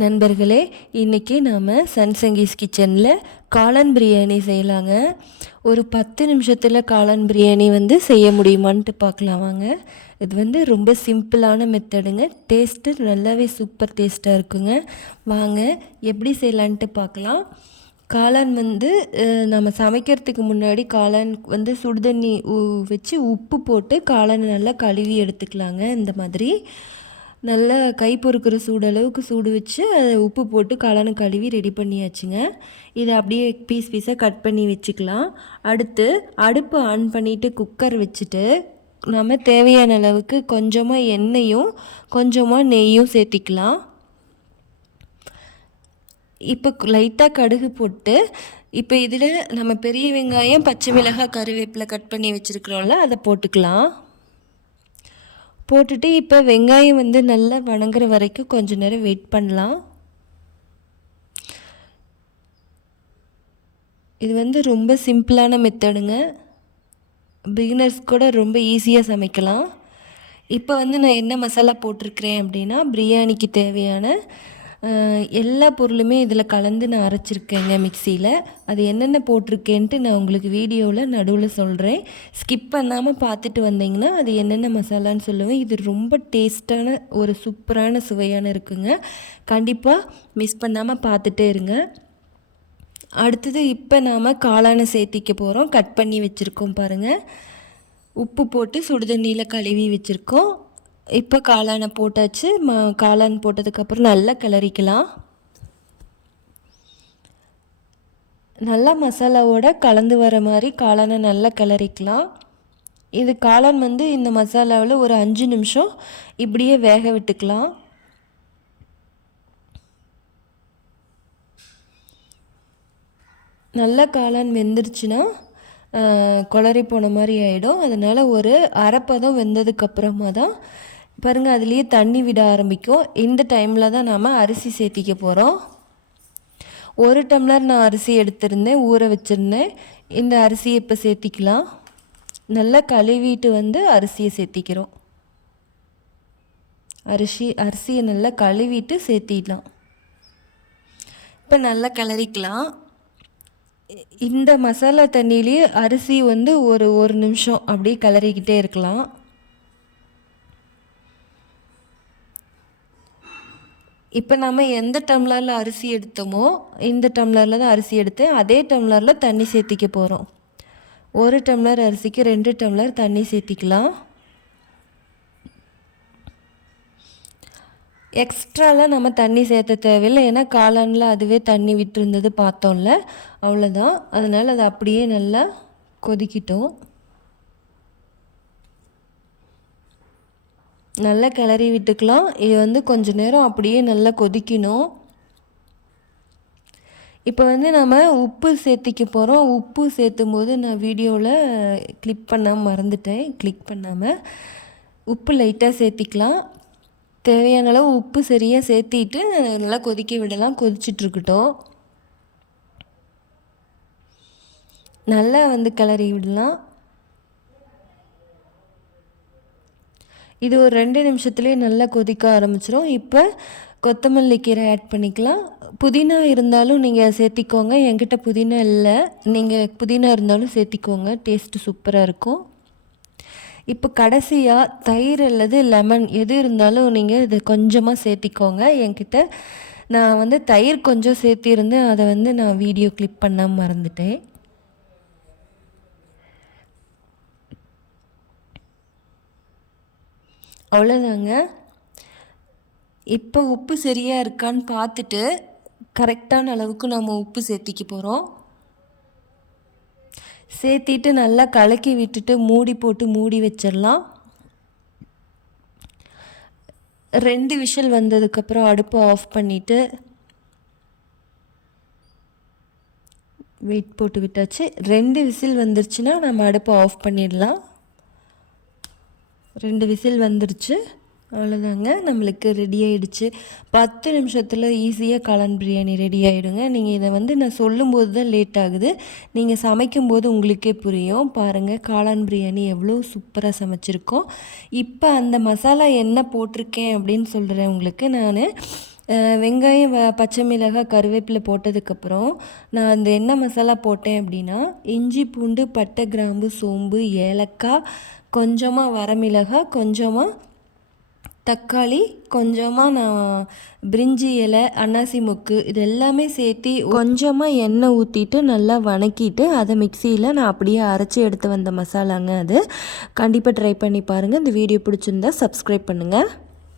நண்பர்களே, இன்றைக்கி நாம் சன்சங்கீஸ் கிச்சனில் காளான் பிரியாணி செய்யலாங்க. ஒரு 10 நிமிஷத்தில் காளான் பிரியாணி செய்ய முடியுமான்ட்டு பார்க்கலாம் வாங்க. இது ரொம்ப சிம்பிளான மெத்தடுங்க. டேஸ்ட்டு நல்லாவே சூப்பர் டேஸ்ட்டாக இருக்குங்க. வாங்க எப்படி செய்யலான்ட்டு பார்க்கலாம். காளான் நம்ம சமைக்கிறதுக்கு முன்னாடி காளான் சுடுதண்ணி வச்சு உப்பு போட்டு காளான் நல்லா கழுவி எடுத்துக்கலாங்க. இந்த மாதிரி நல்லா கை பொறுக்கிற சூடளவுக்கு சூடு வச்சு அதை உப்பு போட்டு காளானை கழுவி ரெடி பண்ணியாச்சுங்க. இதை அப்படியே பீஸாக கட் பண்ணி வச்சுக்கலாம். அடுத்து அடுப்பு ஆன் பண்ணிவிட்டு குக்கர் வச்சுட்டு நம்ம தேவையான அளவுக்கு கொஞ்சமாக எண்ணெயும் கொஞ்சமாக நெய்யும் சேர்த்திக்கலாம். இப்போ லைட்டாக கடுகு போட்டு இப்போ இதில் நம்ம பெரிய வெங்காயம், பச்சை மிளகாய், கருவேப்பிலை கட் பண்ணி வச்சுருக்குறோம்ல, அதை போட்டுக்கலாம். போட்டுட்டு இப்போ வெங்காயம் நல்லா வணங்குற வரைக்கும் கொஞ்சம் நேரம் வெயிட் பண்ணலாம். இது ரொம்ப சிம்பிளான மெத்தடுங்க. பிகினர்ஸ் கூட ரொம்ப ஈஸியாக சமைக்கலாம். இப்போ நான் என்ன மசாலா போட்டிருக்கிறேன் அப்படின்னா, பிரியாணிக்கு தேவையான எல்லா பொருளுமே இதில் கலந்து நான் அரைச்சிருக்கேங்க மிக்சியில். அது என்னென்ன போட்டிருக்கேன்ட்டு நான் உங்களுக்கு வீடியோவில் நடுவில் சொல்கிறேன். ஸ்கிப் பண்ணாமல் பார்த்துட்டு வந்தீங்கன்னா அது என்னென்ன மசாலான்னு சொல்லுவேன். இது ரொம்ப டேஸ்ட்டான ஒரு சூப்பரான சுவையான இருக்குங்க. கண்டிப்பாக மிஸ் பண்ணாமல் பார்த்துட்டே இருங்க. அடுத்தது இப்போ நாம் காளானை சேர்த்திக்க போகிறோம். கட் பண்ணி வச்சுருக்கோம் பாருங்கள். உப்பு போட்டு சுடுதண்ணியில் கழுவி வச்சுருக்கோம். இப்போ காளானை போட்டாச்சு. காளான் போட்டதுக்கப்புறம் நல்லா கிளறிக்கலாம். நல்லா மசாலாவோட கலந்து வர மாதிரி காளானை நல்லா கிளறிக்கலாம். இது காளான் இந்த மசாலாவில் ஒரு 5 நிமிஷம் இப்படியே வேக விட்டுக்கலாம். நல்லா காளான் வெந்துருச்சுன்னா குளறி போன மாதிரி ஆகிடும். அதனால் ஒரு அரைப்பதம் வெந்ததுக்கப்புறமா தான் பாருங்கள் அதுலேயே தண்ணி விட ஆரம்பிக்கும். இந்த டைமில் தான் நாம் அரிசி சேர்த்திக்க போகிறோம். 1 டம்ளர் நான் அரிசி எடுத்திருந்தேன், ஊற வச்சுருந்தேன். இந்த அரிசியை இப்போ சேர்த்திக்கலாம். நல்லா கழுவிட்டு அரிசியை சேர்த்திக்கிறோம். அரிசியை நல்லா கழுவிட்டு சேர்த்திடலாம். இப்போ நல்லா கிளறிக்கலாம். இந்த மசாலா தண்ணியிலேயே அரிசி ஒரு நிமிஷம் அப்படியே கிளறிக்கிட்டே இருக்கலாம். இப்போ நம்ம எந்த டம்ளரில் அரிசி எடுத்தோமோ இந்த டம்ளரில் தான் அரிசி எடுத்தேன். அதே டம்ளரில் தண்ணி சேர்த்திக்க போகிறோம். 1 டம்ளர் அரிசிக்கு 2 டம்ளர் தண்ணி சேர்த்திக்கலாம். எக்ஸ்ட்ராலாம் நம்ம தண்ணி சேர்த்த தேவையில்லை. ஏன்னா காளானில் அதுவே தண்ணி விட்டுருந்தது பார்த்தோம்ல, அவ்வளோதான். அதனால் அது அப்படியே நல்லா கொதிக்கிட்டோம். நல்லா கிளறி விட்டுக்கலாம். இது கொஞ்சம் நேரம் அப்படியே நல்லா கொதிக்கணும். இப்போ நம்ம உப்பு சேர்த்திக்க போகிறோம். உப்பு சேர்த்தும் போது நான் வீடியோவில் கிளிக் பண்ணாமல் மறந்துட்டேன். கிளிக் பண்ணாமல் உப்பு லைட்டாக சேர்த்திக்கலாம். தேவையான அளவு உப்பு சரியாக சேர்த்திட்டு நல்லா கொதிக்க விடலாம். கொதிச்சிட்ருக்கட்டும். நல்லா கிளறி விடலாம். இது ஒரு 2 நிமிஷத்துலேயே நல்லா கொதிக்க ஆரம்பிச்சிடும். இப்போ கொத்தமல்லி கீரை ஆட் பண்ணிக்கலாம். புதினா இருந்தாலும் நீங்கள் சேர்த்திக்கோங்க. என்கிட்ட புதினா இல்லை, நீங்கள் புதினா இருந்தாலும் சேர்த்திக்கோங்க. டேஸ்ட்டு சூப்பராக இருக்கும். இப்போ கடைசியாக தயிர் அல்லது லெமன் எது இருந்தாலும் நீங்கள் இதை கொஞ்சமாக சேர்த்திக்கோங்க. என்கிட்ட நான் தயிர் கொஞ்சம் சேர்த்திருந்தேன். அதை நான் வீடியோ கிளிப் பண்ணாமல் மறந்துட்டேன். அவ்வளோதாங்க. இப்போ உப்பு சரியாக இருக்கான்னு பார்த்துட்டு கரெக்டான அளவுக்கு நம்ம உப்பு சேர்த்திக்க போகிறோம். சேர்த்திட்டு நல்லா கலக்கி விட்டுட்டு மூடி போட்டு மூடி வச்சிடலாம். 2 விசில் வந்ததுக்கப்புறம் அடுப்பை ஆஃப் பண்ணிவிட்டு வெயிட் போட்டு விட்டாச்சு. 2 விசில் வந்துருச்சுன்னா நம்ம அடுப்பை ஆஃப் பண்ணிடலாம். 2 விசில் வந்துருச்சு. அவ்வளோதாங்க, நம்மளுக்கு ரெடி ஆகிடுச்சு. 10 நிமிஷத்தில் ஈஸியாக காளான் பிரியாணி ரெடி ஆகிடுங்க. நீங்கள் இதை நான் சொல்லும்போது தான் லேட் ஆகுது. நீங்கள் சமைக்கும்போது உங்களுக்கே புரியும். பாருங்கள் காளான் பிரியாணி எவ்வளோ சூப்பராக சமைச்சிருக்கோம். இப்போ அந்த மசாலா என்ன போட்டிருக்கேன் அப்படின்னு சொல்கிறேன் உங்களுக்கு. நான் வெங்காயம் பச்சை மிளகாய் கருவேப்பிலை போட்டதுக்கப்புறம் நான் அந்த என்ன மசாலா போட்டேன் அப்படின்னா இஞ்சி பூண்டு பட்டை கிராம்பு சோம்பு ஏலக்காய் கொஞ்சமாக வரமிளகாய் கொஞ்சமாக தக்காளி கொஞ்சமாக நான் பிரிஞ்சி இலை அன்னாசி மொக்கு இது எல்லாமே சேர்த்து கொஞ்சமாக எண்ணெய் ஊற்றிட்டு நல்லா வணக்கிட்டு அதை மிக்சியில் நான் அப்படியே அரைச்சி எடுத்து வந்த மசாலாங்க அது. கண்டிப்பாக ட்ரை பண்ணி பாருங்கள். இந்த வீடியோ பிடிச்சிருந்தா சப்ஸ்கிரைப் பண்ணுங்கள்.